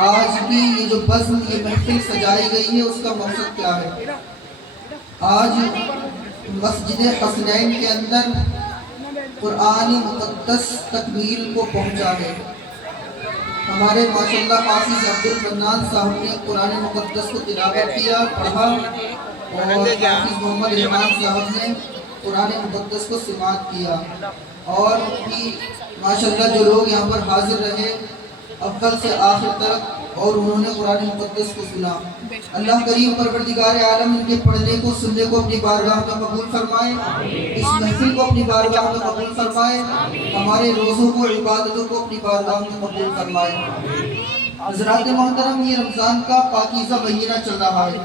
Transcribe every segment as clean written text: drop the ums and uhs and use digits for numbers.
آج کی یہ جو بزم یہ محفل سجائی گئی ہے اس کا مقصد کیا ہے؟ آج مسجد حسنین کے اندر قرآن مقدس تکمیل کو پہنچا ہے۔ ہمارے ماشاءاللہ حافظ عبد المنان صاحب نے قرآن مقدس کو تلاوت کیا، پڑھا، اور حافظ محمد رحمان صاحب نے قرآن مقدس کو سماعت کیا، اور بھی ماشاءاللہ جو لوگ یہاں پر حاضر رہے اول سے آخر تک اور انہوں نے قرآن مقدس کو سنا۔ اللہ کریم پروردگار عالم ان کے پڑھنے کو سننے کو اپنی بارگاہ میں قبول فرمائے، اس محفل کو اپنی بارگاہ میں قبول فرمائے، ہمارے روزوں کو عبادتوں کو اپنی بارگاہ میں قبول فرمائے۔ حضرات محترم، یہ رمضان کا پاکیزہ مہینہ چل رہا ہے،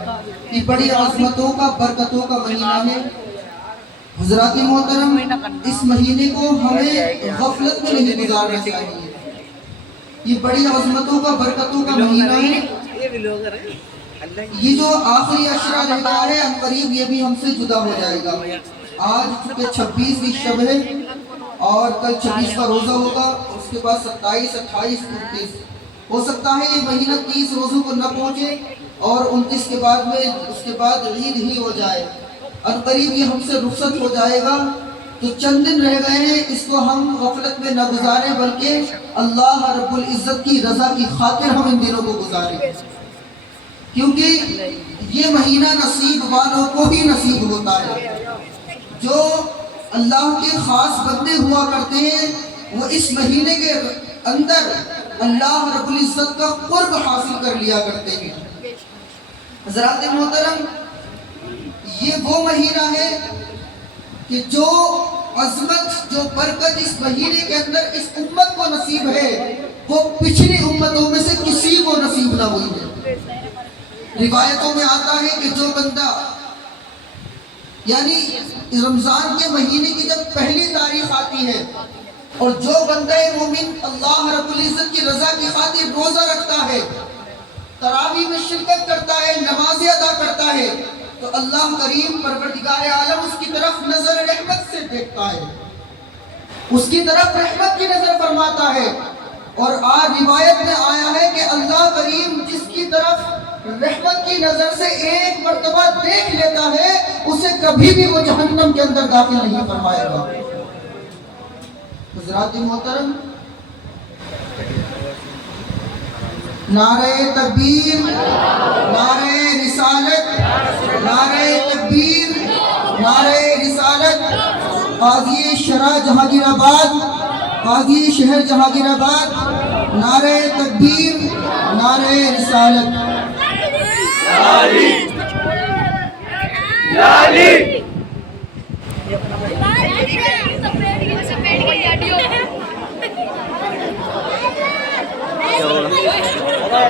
یہ بڑی عظمتوں کا برکتوں کا مہینہ ہے۔ حضرات محترم، اس مہینے کو ہمیں غفلت میں نہیں گزارنا چاہیے، یہ بڑی عظمتوں کا برکتوں کا مہینہ ہے۔ یہ جو آخری عشرہ رہ گیا ہے ان قریب یہ بھی ہم سے جدا ہو جائے گا۔ آج چونکہ 26ویں شب ہے اور کل 26 کا روزہ ہوگا، اس کے بعد 27، 28، 29 ہو سکتا ہے یہ مہینہ 30 روزوں کو نہ پہنچے اور 29 کے بعد میں اس کے بعد عید ہی ہو جائے۔ ان قریب یہ ہم سے رخصت ہو جائے گا، تو چند دن رہ گئے ہیں، اس کو ہم غفلت میں نہ گزاریں بلکہ اللہ رب العزت کی رضا کی خاطر ہم ان دنوں کو گزاریں، کیونکہ یہ مہینہ نصیب والوں کو ہی نصیب ہوتا ہے۔ جو اللہ کے خاص بندے ہوا کرتے ہیں وہ اس مہینے کے اندر اللہ رب العزت کا قرب حاصل کر لیا کرتے ہیں۔ حضرات محترم، یہ وہ مہینہ ہے کہ جو عظمت، جو برکت اس مہینے کے اندر اس امت کو نصیب ہے وہ پچھلی امتوں میں سے کسی کو نصیب نہ ہوئی ہے۔ روایتوں میں آتا ہے کہ جو بندہ، یعنی رمضان کے مہینے کی جب پہلی تاریخ آتی ہے اور جو بندہ مومن اللہ رب العزت کی رضا کی خاطر روزہ رکھتا ہے، تراویح میں شرکت کرتا ہے، نمازیں ادا کرتا ہے، تو اللہ کریم پروردگار عالم اس کی طرف نظر رحمت سے دیکھتا ہے، اس کی طرف رحمت کی نظر فرماتا ہے۔ اور آج روایت میں آیا ہے کہ اللہ کریم جس کی طرف رحمت کی نظر سے ایک مرتبہ دیکھ لیتا ہے اسے کبھی بھی وہ جہنم کے اندر داخل نہیں فرمائے گا۔ حضرات محترم، نعرہ تکبیر، نعرہ رسالت، نعرہ تکبیر، نعرہ رسالت، قاضی شرع جہانگیر آباد، قاضی شہر جہانگیر آباد، نعرہ تکبیر، نعرہ رسالت۔ لالی لالی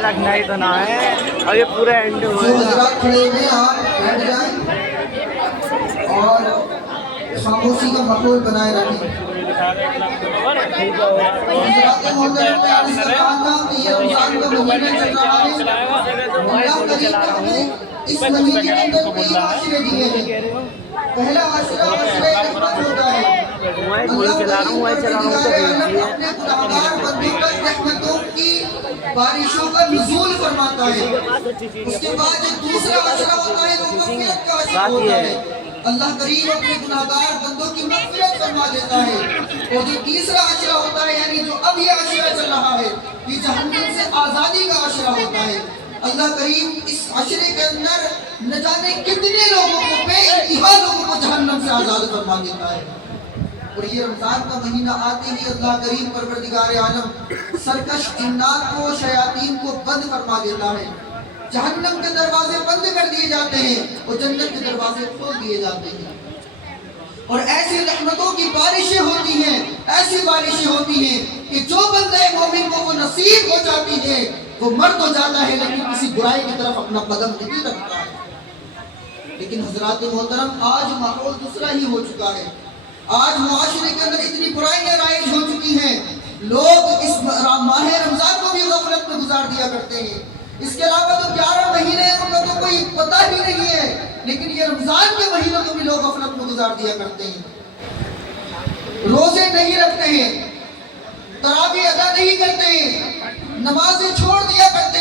رکھنا ہی تو نہ ہے، اور یہ پورا اینڈ ہو جو حضرات کھڑے ہوئے آپ بیٹھ جائیں اور خاموشی کا ماحول بنائے رکھیں۔ حضرات محترم، میں عرض کر رہا تھا کہ یہ رمضان کا مہینہ چل رہا ہے، اللہ کریم نے ہمیں اس مہینے کے اندر 3 عاشرے دیے ہیں۔ پہلا عاشرہ عاشرہ رحمت ہوتا ہے، اللہ کریم پروردگار عالم اپنے گناہگار بندوں پر رحمتوں کی بارشوں کا نزول فرماتا ہے۔ اس کے بعد جو دوسرا عشرہ ہوتا ہے وہ مغفرت کا عشرہ ہوتا ہے، اللہ کریم اپنے گناہگار بندوں کی مغفرت فرما دیتا ہے۔ اور جو تیسرا عشرہ ہوتا ہے، یعنی جو اب یہ عشرہ چل رہا ہے، یہ جہنم سے آزادی کا عشرہ ہوتا ہے۔ اللہ کریم اس عشرے کے اندر نہ جانے کتنے لوگوں کو، بے انتہا لوگوں کو جہنم سے آزاد فرما دیتا ہے۔ اور یہ رمضان کا مہینہ آتے ہی اللہ کریم پروردگار عالم سرکش جنات کو، شیاطین کو بند فرما دیتا ہے، جہنم کے دروازے بند کر دیے جاتے ہیں اور جنت کے دروازے کھول دیے جاتے ہیں، اور ایسی رحمتوں کی بارشیں ہوتی ہیں، ایسی بارشیں ہوتی ہیں کہ جو بندہ مومن کو وہ نصیب ہو جاتی ہے، وہ مرد ہو جاتا ہے لیکن کسی برائی کی طرف اپنا قدم نہیں رکھتا ہے۔ لیکن حضرات محترم، آج ماحول دوسرا ہی ہو چکا ہے۔ آج معاشرے کے اندر اتنی برائیاں رائج ہو چکی ہیں، لوگ اس ماہ رمضان کو بھی غفلت میں گزار دیا کرتے ہیں۔ اس کے علاوہ تو 11 مہینے ان کا تو کوئی پتہ ہی نہیں ہے، لیکن یہ رمضان کے مہینوں کو بھی لوگ غفلت میں گزار دیا کرتے ہیں، روزے نہیں رکھتے ہیں، تراویح ادا نہیں کرتے ہیں، نمازیں چھوڑ دیا کرتے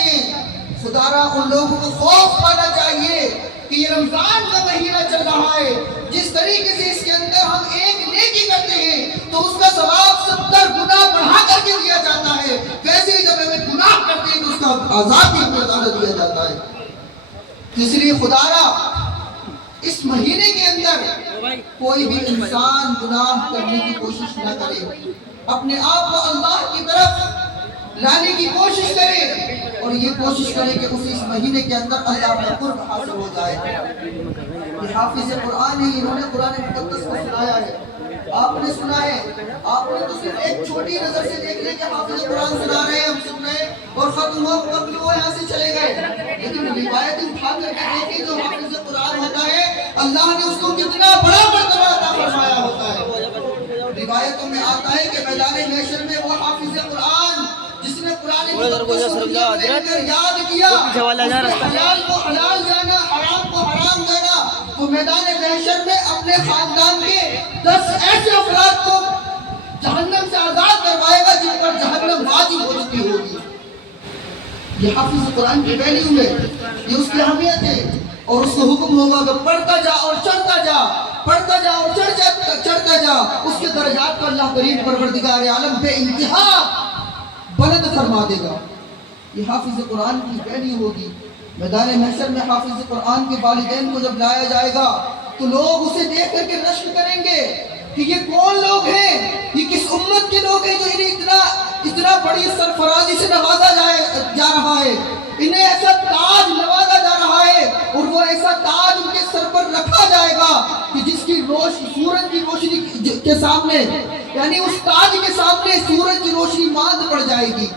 खुदारा उन लोगों को खौफ आना चाहिए कि ये रमजान का महीना चल रहा है, जिस तरीके से इसके अंदर हम एक नेकी करते हैं तो उसका सवाब 70 गुना बढ़ा करके दिया जाता है, वैसे ही जब हमें गुनाह करते हैं तो उसका आजाद भी हमें ज्यादा दिया जाता है। इसलिए खुदारा इस महीने के अंदर कोई भी इंसान गुनाह करने की कोशिश न करे, अपने आप को अल्लाह की तरफ लाने की कोशिश करे और ये कोशिश करे कि उसे इस महीने के अंदर अल्लाह का कुर्ब हासिल हो जाए। ये हाफिज कुरान है, इन्होंने कुरान मुकद्दस को सुनाया है, आपने सुना है, आपने तो सिर्फ एक छोटी नजर से देख लिया कि हाफिज कुरान सुना रहे हैं, हम सुन रहे हैं और खत्म हो कब्ल वो यहाँ से चले गए, लेकिन रिवायत उठा करके देखी जो हाफिज कुरान होता है अल्लाह ने उसको कितना बड़ा मर्तबा अता फरमाया होता है। रिवायतों में आता है कि मैदान महशर में वो हाफिज कुरान जिसने कुरान याद किया, हलाल को हलाल जाना, हराम को हराम जाना, वो मैदान महशर में अपने खानदान के 10 ऐसे अफराद को जहन्नम से आजाद करवाएगा जिन पर जहन्नम वाजिब हो चुकी होगी। ये हाफिज कुरान की वैल्यू है, ये उसकी अहमियत है और उसको हुक्म होगा कि पढ़ता जा और चढ़ता जा, पढ़ता जा और चढ़ता जा, उसके दर्जात को अल्लाह करीम परवरदिगार आलम पे इंतहा बुलंद फरमा देगा। ये हाफिज कुरान की वैल्यू होगी। मैदान महशर में हाफिज कुरान के वालिदैन को जब लाया जाएगा तो लोग उसे देख करके रश्क करेंगे कि ये कौन लोग हैं, ये किस उम्मत के लोग हैं जो इन्हें इतना बड़ी सरफराजी से नवाजा जा रहा है, इन्हें ऐसा ताज नवाजा जा रहा है और वो ऐसा ताज उनके सर पर रखा जाएगा कि जिसकी सूरज की रोशनी के सामने, यानी उस ताज के सामने सूरज की रोशनी मांद पड़ जाएगी।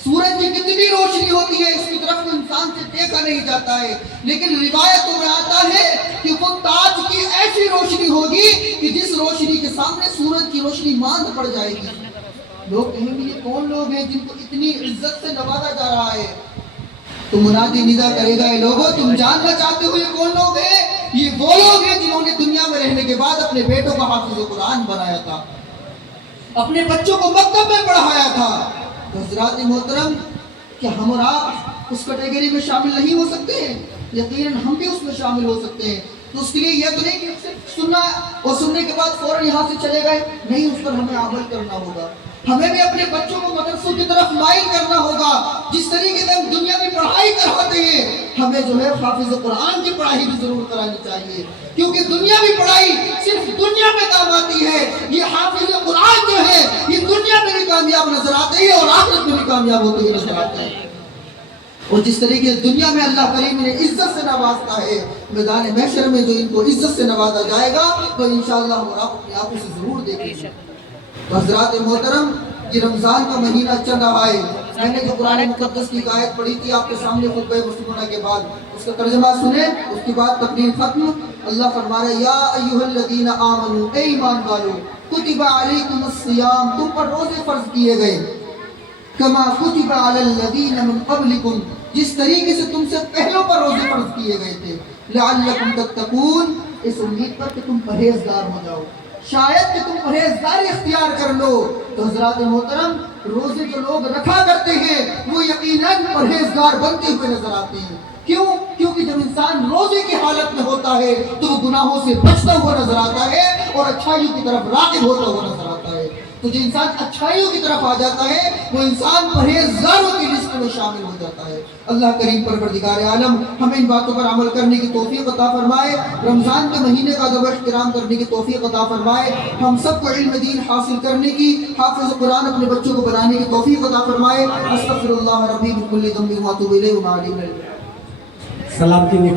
सूरज की कितनी रोशनी होती है इसकी तरफ तो इंसान से देखा नहीं जाता है, लेकिन रिवायतों में आता है कि वो ताज की ऐसी रोशनी होगी कि जिस रोशनी के सामने सूरज की रोशनी मांद पड़ जाएगी। लोग कहेंगे ये कौन लोग हैं जिनको इतनी इज्जत से नवाजा जा रहा है, तो मुनादी निदा करेगा ये लोगों तुम जानना चाहते हो ये कौन लोग हैं? ये वो लोग हैं जिन्होंने दुनिया में रहने के बाद अपने बेटों को हाफिज कुरान बनाया था, अपने बच्चों को मक्तब में पढ़ाया था। तो हज़रात मोहतरम, क्या हम और आप उस कैटेगरी में शामिल नहीं हो सकते हैं? यकीनन हम भी उसमें शामिल हो सकते हैं। तो उसके लिए यह तो नहीं कि सिर्फ सुनना और सुनने के बाद फौरन यहाँ से चले गए, नहीं, उस पर हमें अमल करना होगा। हमें भी अपने बच्चों को मदरसों की तरफ माइल करना होगा। जिस तरीके से हम दुनिया में पढ़ाई कराते हैं, हमें जो है हाफिज कुरान की पढ़ाई भी जरूर करानी चाहिए, क्योंकि दुनिया की पढ़ाई सिर्फ दुनिया में काम आती है। ये हाफिज कुरान जो है ये दुनिया में भी कामयाब नजर आते हैं और आखिरत में भी कामयाब होते हुए नजर आते हैं। और जिस तरीके से दुनिया में अल्लाह करीम ने इज्जत से नवाजता है, मैदान महशर में जो इनको इज्जत से नवाजा जाएगा तो इंशाअल्लाह हम अपनी आंखों से जरूर देखेंगे। हज़रात मोहतरम, ये रमज़ान का महीना चल रहा है। मैंने जो कुरान मुकद्दस की आयत पढ़ी थी आपके सामने खुतबे मस्तूना के बाद, उसका तर्जुमा सुने, उसके बाद तकरीर खत्म। अल्लाह फरमा रहा है या अय्युहल्लज़ीना आमनू, ए ईमान वालों, कुतिबा अलैकुमुस्सियाम, तुम पर रोजे फर्ज किए गए, कमा कुतिबा अलल्लज़ीना मिन क़ब्लिकुम, जिस तरीके से तुमसे पहलों पर रोजे फर्ज किए गए थे, लअल्लकुम तत्तकून, इस उम्मीद पर कि तुम परहेजगार हो जाओ, शायद कि तुम परहेजगारी इख्तियार कर लो। तो हज़रात मोहतरम, रोजे जो लोग रखा करते हैं वो यकीनन परहेजगार बनते हुए नजर आते हैं। क्यों? क्योंकि जब इंसान रोजे की हालत में होता है तो वो गुनाहों से बचता हुआ नजर आता है और अच्छाइयों की तरफ राग़िब होता हुआ नजर आता है। तो जो इंसान अच्छाइयों की तरफ आ जाता है वो इंसान परहेजगारों की लिस्ट में शामिल हो जाता है। अल्लाह करीम परवरदिगार आलम हमें इन बातों पर अमल करने की तौफीक अता फरमाए, रमज़ान के महीने का अदब एहतराम करने की तौफीक अता फरमाए, हम सबको इल्म दीन हासिल करने की, हाफिज़ कुरान अपने बच्चों को बनाने की तौफीक अता फरमाए। अस्तगफिरुल्लाह रब्बी मिन कुल्लि ज़ंबिन व अतूबु इलैहि व मा अलैहि। सलामती में